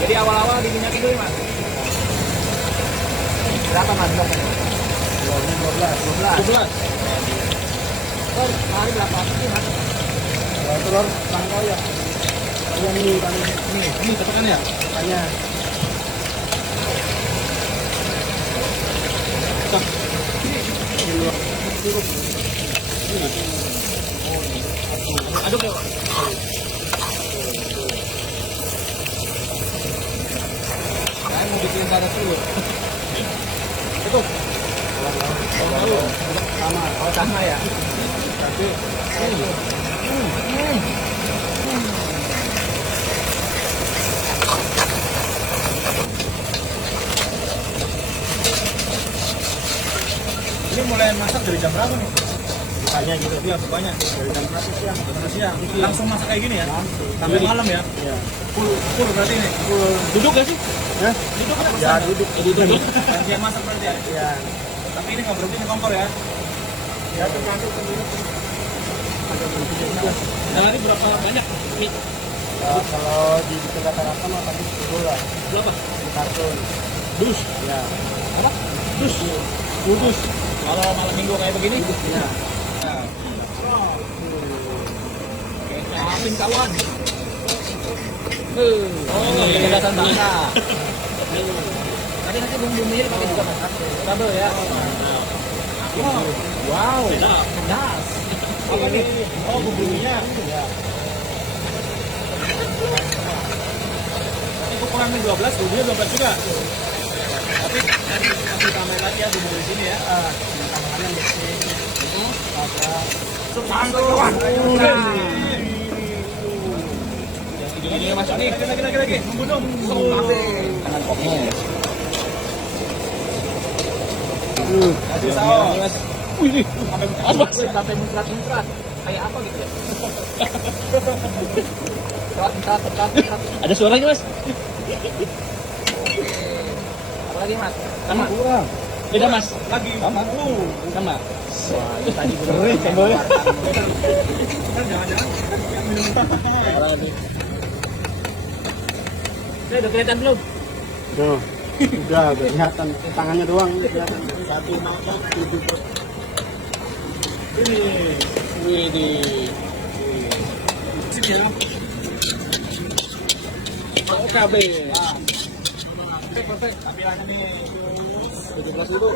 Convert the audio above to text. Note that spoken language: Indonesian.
Jadi awal-awal diminyakin dulu mas. Berapa mas? 12. Oh, hari berapa sih mas? Telur tangkau ya. Ini tebakannya? Tebakannya. Aduk ya pak. Saya mau bikin cara telur. Itu. Sama. Oh sama ya. Tapi Ini mulai masak dari jam berapa nih? banyak gitu. Iya, banyak. Dari jam berapa siang? Siang. Langsung masak kayak gini ya? Sampai malam ya? Iya. Full berarti ini. Duduk gak sih? Hah? Duduk kan? Ya duduk. Duduk. Dan dia masak berarti ya? Iya. Tapi ini nggak berhenti di kompor ya? Ya tergantung pemilik. Nah, ini berapa banyak mie? Kalau di rata-rata mah tadi 10 lah. Berapa? Di karton. Dus. Ya. Apa? Dus. Dus. Kalau malam minggu kayak begini? Ya. Nah. Maafin kawan. Oh, kecerdasan bangsa. Nanti bumbu-bumbunya dipakai juga mas. Sambal ya. Wow. Pedas. Apa nih? Oh, bumbunya. Ya. Ini kurangin 12, bumbunya 12 juga. Tapi tambahin lagi ya bumbu di sini ya. Tambahannya bersih. Itu ada Sangkuan. Ini masuk nih, lagi. Membunuh. Tangan koknya. Kasih saus. Wih, nih. Sampai muncrat-muncrat. Kayak apa gitu ya? Muncrat. Ada suaranya, Mas. Apa lagi, Mas? Sama. kurang. Beda, Mas. Lagi. Sama. Sama. Wah, itu tadi Keren, cendolnya. Jangan-jangan udah kelihatan belum? Tuh. Udah kelihatan. Tangannya doang kelihatan. Satu mangkok 7. Ini. Wih, di. Sini ya. OKB. Perfect. Tampilannya nih 17 dulu.